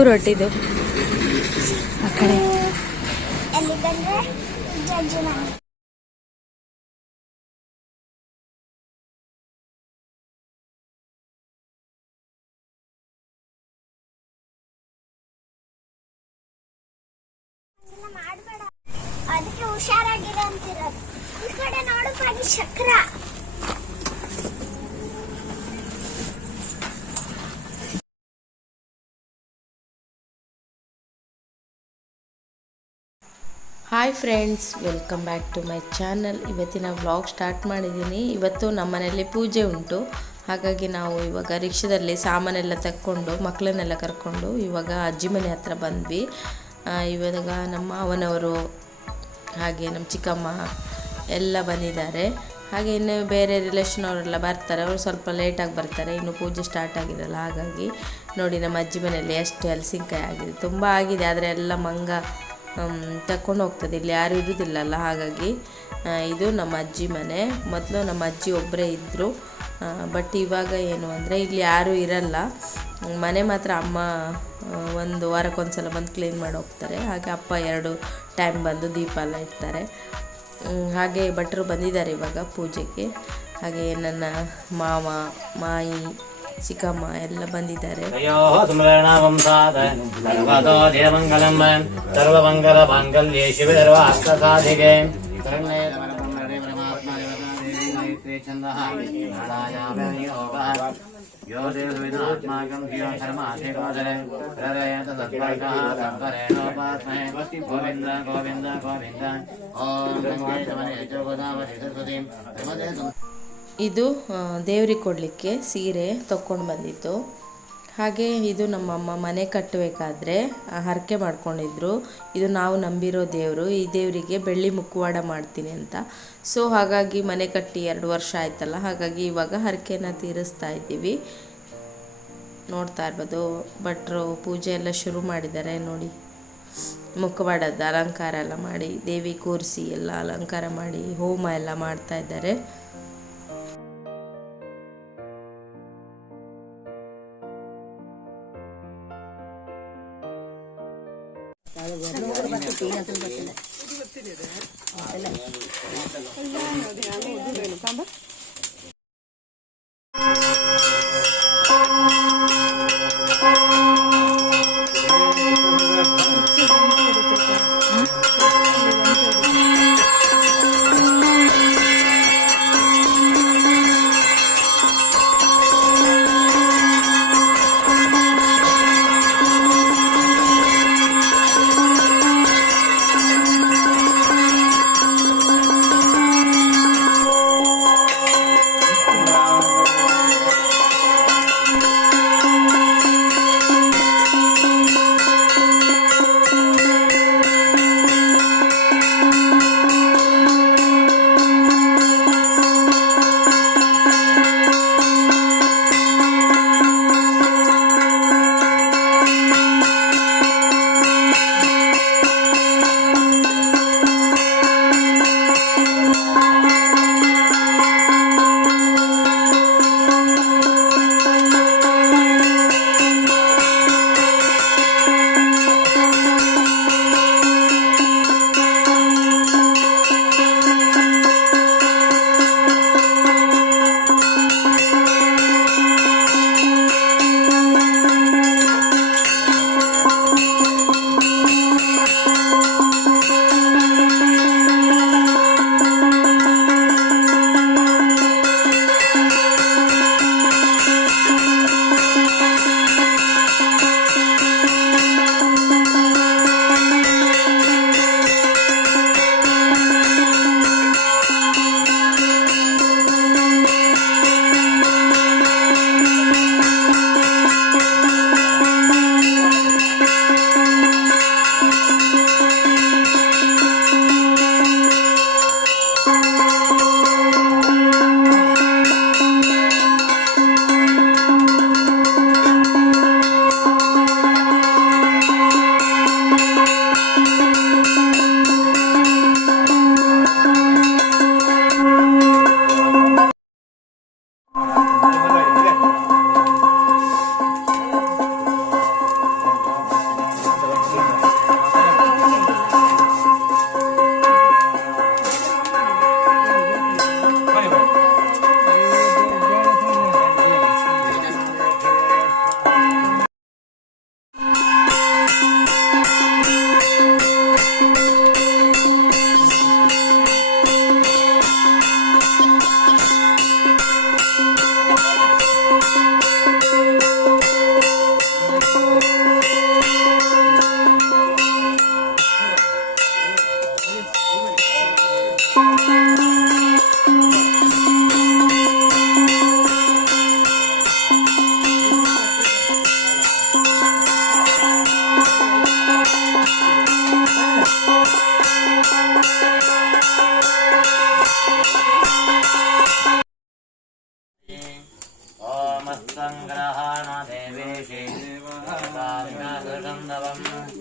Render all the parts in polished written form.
ದೂರ ಹೊಟ್ಟಿದ್ದು ಆ ಕಡೆ. ಅದಕ್ಕೆ ಹುಷಾರಾಗಿರೋ ಅಂತಿರೋದು. ಈ ಕಡೆ ನೋಡು ಪಾಗಿ ಚಕ್ರ. Hi friends, welcome back to my channel. ಇವತ್ತಿನ ವ್ಲಾಗ್ ಸ್ಟಾರ್ಟ್ ಮಾಡಿದ್ದೀನಿ. ಇವತ್ತು ನಮ್ಮ ಮನೆಯಲ್ಲಿ ಪೂಜೆ ಉಂಟು. ಹಾಗಾಗಿ ನಾವು ಇವಾಗ ರಿಕ್ಷಾದಲ್ಲಿ ಸಾಮಾನೆಲ್ಲ ತಕ್ಕೊಂಡು ಮಕ್ಕಳನ್ನೆಲ್ಲ ಕರ್ಕೊಂಡು ಇವಾಗ ಅಜ್ಜಿ ಮನೆ ಹತ್ರ ಬಂದ್ವಿ. ಇವಾಗ ನಮ್ಮ ಮಾವನವರು ಹಾಗೆ ನಮ್ಮ ಚಿಕ್ಕಮ್ಮ ಎಲ್ಲ ಬಂದಿದ್ದಾರೆ. ಹಾಗೆ ಇನ್ನು ಬೇರೆ ರಿಲೇಷನ್ ಅವರೆಲ್ಲ ಬರ್ತಾರೆ. ಅವರು ಸ್ವಲ್ಪ ಲೇಟಾಗಿ ಬರ್ತಾರೆ, ಇನ್ನು ಪೂಜೆ ಸ್ಟಾರ್ಟ್ ಆಗಿರಲ್ಲ. ಹಾಗಾಗಿ ನೋಡಿ ನಮ್ಮ ಅಜ್ಜಿ ಮನೆಯಲ್ಲಿ ಎಷ್ಟು ಹಲಸಿನಕಾಯಿ ಆಗಿದೆ, ತುಂಬ ಆಗಿದೆ. ಆದರೆ ಎಲ್ಲ ಮಂಗ ತಕ್ಕೊಂಡು ಹೋಗ್ತದೆ, ಇಲ್ಲಿ ಯಾರು ಇರೋದಿಲ್ಲಲ್ಲ. ಹಾಗಾಗಿ ಇದು ನಮ್ಮ ಅಜ್ಜಿ ಮನೆ. ಮೊದಲು ನಮ್ಮ ಅಜ್ಜಿ ಒಬ್ಬರೇ ಇದ್ದರು, ಬಟ್ ಇವಾಗ ಏನು ಅಂದರೆ ಇಲ್ಲಿ ಯಾರೂ ಇರಲ್ಲ. ಮನೆ ಮಾತ್ರ ಅಮ್ಮ ಒಂದು ವಾರಕ್ಕೊಂದ್ಸಲ ಬಂದು ಕ್ಲೀನ್ ಮಾಡಿ ಹೋಗ್ತಾರೆ. ಹಾಗೆ ಅಪ್ಪ 2 ಟೈಮ್ ಬಂದು ದೀಪ ಎಲ್ಲ ಇಡ್ತಾರೆ. ಹಾಗೆ ಭಟ್ರು ಬಂದಿದ್ದಾರೆ ಇವಾಗ ಪೂಜೆಗೆ. ಹಾಗೆ ನನ್ನ ಮಾವ, ಮಾಯಿ, ಚಿಕ್ಕಮ್ಮ ಎಲ್ಲ ಬಂದಿದ್ದಾರೆ. ಸರ್ವಮಂಗಲ ಮಾಂಗಲ್ಯೆ ಶಿವ ಸರ್ವಾರ್ಥಸಾಧಿಕೆ यो देवविदात्माकं धियो धर्माधिकोदरे प्रलयत सत्त्वैकः संकरेणोपास्महे गोविन्द गोविन्द गोविन्द ओम गंगे जमने गोदावरी सरस्वती नमोते. ಇದು ದೇವ್ರಿಗೆ ಕೊಡಲಿಕ್ಕೆ ಸೀರೆ ತೊಗೊಂಡು ಬಂದಿತ್ತು. ಹಾಗೆ ಇದು ನಮ್ಮಮ್ಮ ಮನೆ ಕಟ್ಟಬೇಕಾದ್ರೆ ಹರಕೆ ಮಾಡ್ಕೊಂಡಿದ್ರು. ಇದು ನಾವು ನಂಬಿರೋ ದೇವರು, ಈ ದೇವರಿಗೆ ಬೆಳ್ಳಿ ಮುಖವಾಡ ಮಾಡ್ತೀನಿ ಅಂತ. ಸೊ ಹಾಗಾಗಿ ಮನೆ ಕಟ್ಟಿ 2 ವರ್ಷ ಆಯ್ತಲ್ಲ, ಹಾಗಾಗಿ ಇವಾಗ ಹರಕೆನ ತೀರಿಸ್ತಾ ಇದ್ದೀವಿ. ನೋಡ್ತಾ ಇರ್ಬೋದು, ಭಟ್ರು ಪೂಜೆ ಎಲ್ಲ ಶುರು ಮಾಡಿದ್ದಾರೆ. ನೋಡಿ, ಮುಖವಾಡದ ಅಲಂಕಾರ ಎಲ್ಲ ಮಾಡಿ, ದೇವಿ ಕೂರಿಸಿ ಎಲ್ಲ ಅಲಂಕಾರ ಮಾಡಿ ಹೋಮ ಎಲ್ಲ ಮಾಡ್ತಾ ಇದ್ದಾರೆ.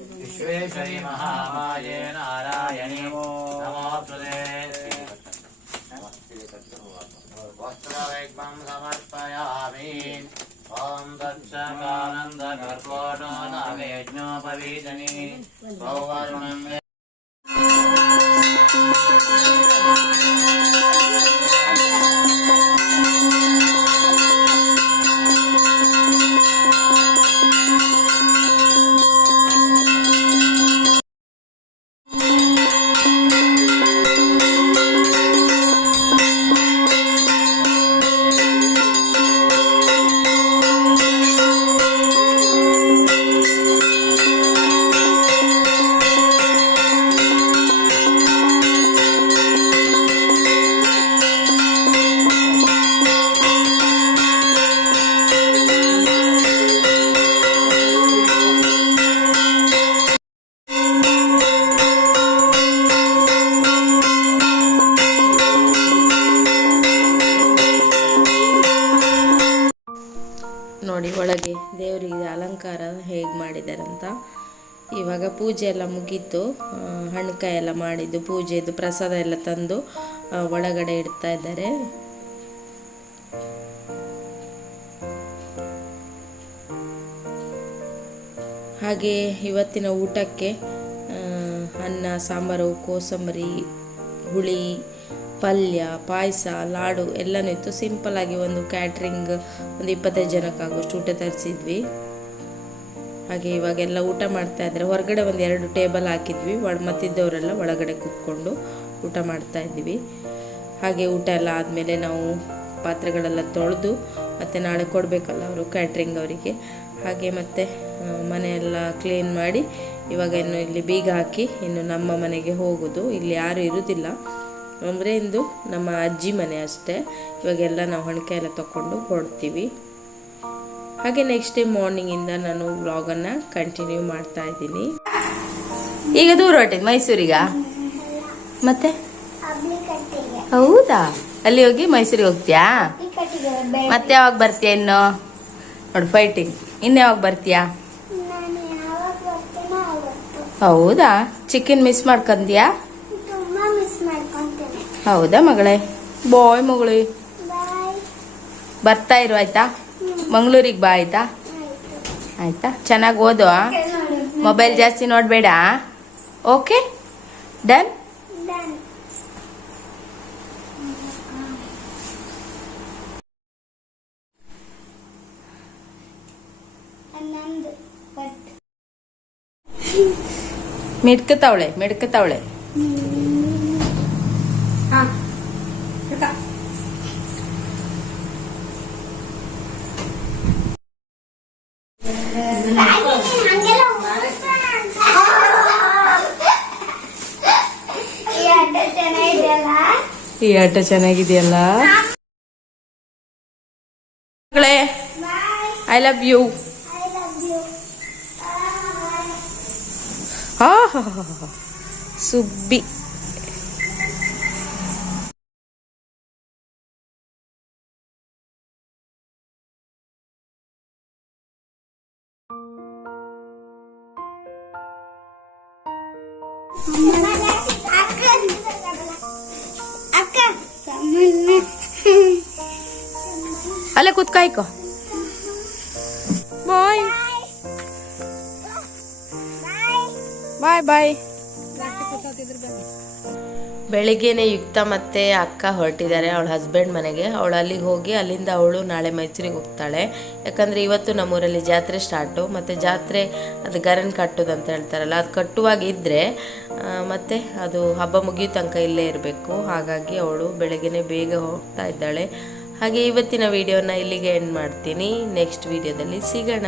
विश्वेश्वरी महामाये नारायणी नमोस्तुते वस्त्रवैग्मं समर्पयामि ॐ तत्सकानन्दगर्भोणो नागयज्ञोपवीतनि सौवर्णं ನೋಡಿ ಒಳಗೆ ದೇವರಿಗೆ ಅಲಂಕಾರ ಹೇಗೆ ಮಾಡಿದಾರಂತ. ಇವಾಗ ಪೂಜೆ ಎಲ್ಲ ಮುಗೀತು, ಹಣ್ಣುಕಾಯಿ ಎಲ್ಲ ಮಾಡಿದ್ದು ಪೂಜೆದು ಪ್ರಸಾದ ಎಲ್ಲ ತಂದು ಒಳಗಡೆ ಇಡ್ತಾ ಇದ್ದಾರೆ. ಹಾಗೆ ಇವತ್ತಿನ ಊಟಕ್ಕೆ ಅನ್ನ, ಸಾಂಬಾರು, ಕೋಸಂಬರಿ, ಹುಳಿ, ಪಲ್ಯ, ಪಾಯಸ, ಲಾಡು ಎಲ್ಲನೂ ಇತ್ತು. ಸಿಂಪಲ್ಲಾಗಿ ಒಂದು ಕ್ಯಾಟ್ರಿಂಗ್ ಒಂದು 25 ಜನಕ್ಕಾಗೋಷ್ಟು ಊಟ ತರಿಸಿದ್ವಿ. ಹಾಗೆ ಇವಾಗೆಲ್ಲ ಊಟ ಮಾಡ್ತಾ ಇದ್ದಾರೆ. ಹೊರಗಡೆ ಒಂದು 2 ಟೇಬಲ್ ಹಾಕಿದ್ವಿ, ಮತ್ತಿದ್ದವರೆಲ್ಲ ಒಳಗಡೆ ಕೂತ್ಕೊಂಡು ಊಟ ಮಾಡ್ತಾ ಇದ್ವಿ. ಹಾಗೆ ಊಟ ಎಲ್ಲ ಆದಮೇಲೆ ನಾವು ಪಾತ್ರೆಗಳೆಲ್ಲ ತೊಳೆದು ಮತ್ತು ನಾಳೆ ಕೊಡಬೇಕಲ್ಲ ಅವರು ಕ್ಯಾಟ್ರಿಂಗ್ ಅವರಿಗೆ. ಹಾಗೆ ಮತ್ತು ಮನೆಯೆಲ್ಲ ಕ್ಲೀನ್ ಮಾಡಿ ಇವಾಗ ಇನ್ನು ಇಲ್ಲಿ ಬೀಗ ಹಾಕಿ ಇನ್ನು ನಮ್ಮ ಮನೆಗೆ ಹೋಗೋದು. ಇಲ್ಲಿ ಯಾರು ಇರೋದಿಲ್ಲ, ಅಂದರೆ ಇಂದು ನಮ್ಮ ಅಜ್ಜಿ ಮನೆ ಅಷ್ಟೇ. ಇವಾಗೆಲ್ಲ ನಾವು ಹಣ್ಕಾಯಿ ಎಲ್ಲ ತೊಗೊಂಡು ಹೊರಡ್ತೀವಿ. ಹಾಗೆ ನೆಕ್ಸ್ಟ್ ಡೇ ಮಾರ್ನಿಂಗಿಂದ ನಾನು ವ್ಲಾಗನ್ನು ಕಂಟಿನ್ಯೂ ಮಾಡ್ತಾ ಇದ್ದೀನಿ. ಈಗ ದೂರ ಹೊರಟಿದ್ದು ಮೈಸೂರಿಗ? ಮತ್ತೆ ಹೌದಾ, ಅಲ್ಲಿ ಹೋಗಿ ಮೈಸೂರಿಗೆ ಹೋಗ್ತೀಯಾ? ಮತ್ತೆ ಯಾವಾಗ ಬರ್ತೀಯ? ಇನ್ನು ನೋಡಿ ಫೈಟಿಂಗ್. ಇನ್ನು ಯಾವಾಗ ಬರ್ತೀಯಾ? ಹೌದಾ, ಚಿಕನ್ ಮಿಸ್ ಮಾಡ್ಕೊಂಡ್ಯಾ? ಹೌದಾ ಮಗಳೇ? ಬಾಯ್ ಮಗಳೇ, ಬರ್ತಾ ಇರು ಆಯ್ತಾ? ಮಂಗಳೂರಿಗೆ ಬಾ ಆಯ್ತಾ? ಆಯ್ತಾ, ಚೆನ್ನಾಗಿ ಓದು, ಮೊಬೈಲ್ ಜಾಸ್ತಿ ನೋಡಬೇಡ. Okay, done. ಮಿಡ್ಕತಾವಳೆ. ಈ ಆಟ ಚೆನ್ನಾಗಿದೆಯಲ್ಲ ಮಗಳೇ. I love you. ಸುಬ್ಬಿ. ಅಲ್ಲೇ ಕೂತ್ಕಾಯ್ಕೋ. ಬಾಯ್ ಬಾಯ್ ಬಾಯ್. ಬೆಳಿಗ್ಗೆನೆ ಯುಕ್ತ ಮತ್ತೆ ಅಕ್ಕ ಹೊರಟಿದ್ದಾರೆ ಅವಳ ಹಸ್ಬೆಂಡ್ ಮನೆಗೆ. ಅವಳು ಅಲ್ಲಿಗೆ ಹೋಗಿ ಅಲ್ಲಿಂದ ಅವಳು ನಾಳೆ ಮೈಸೂರಿಗೆ ಹೋಗ್ತಾಳೆ. ಯಾಕಂದರೆ ಇವತ್ತು ನಮ್ಮೂರಲ್ಲಿ ಜಾತ್ರೆ ಸ್ಟಾರ್ಟು. ಮತ್ತು ಜಾತ್ರೆ ಅದು ಗರನ್ ಕಟ್ಟೋದು ಅಂತ ಹೇಳ್ತಾರಲ್ಲ, ಅದು ಕಟ್ಟುವಾಗಿದ್ದರೆ ಮತ್ತು ಅದು ಹಬ್ಬ ಮುಗಿಯೋ ತನಕ ಇಲ್ಲೇ ಇರಬೇಕು. ಹಾಗಾಗಿ ಅವಳು ಬೆಳಗ್ಗೆನೆ ಬೇಗ ಹೋಗ್ತಾ ಇದ್ದಾಳೆ. ಹಾಗೆ ಇವತ್ತಿನ ವಿಡಿಯೋನ ಇಲ್ಲಿಗೆ ಎಂಡ್ ಮಾಡ್ತೀನಿ. ನೆಕ್ಸ್ಟ್ ವಿಡಿಯೋದಲ್ಲಿ ಸಿಗೋಣ.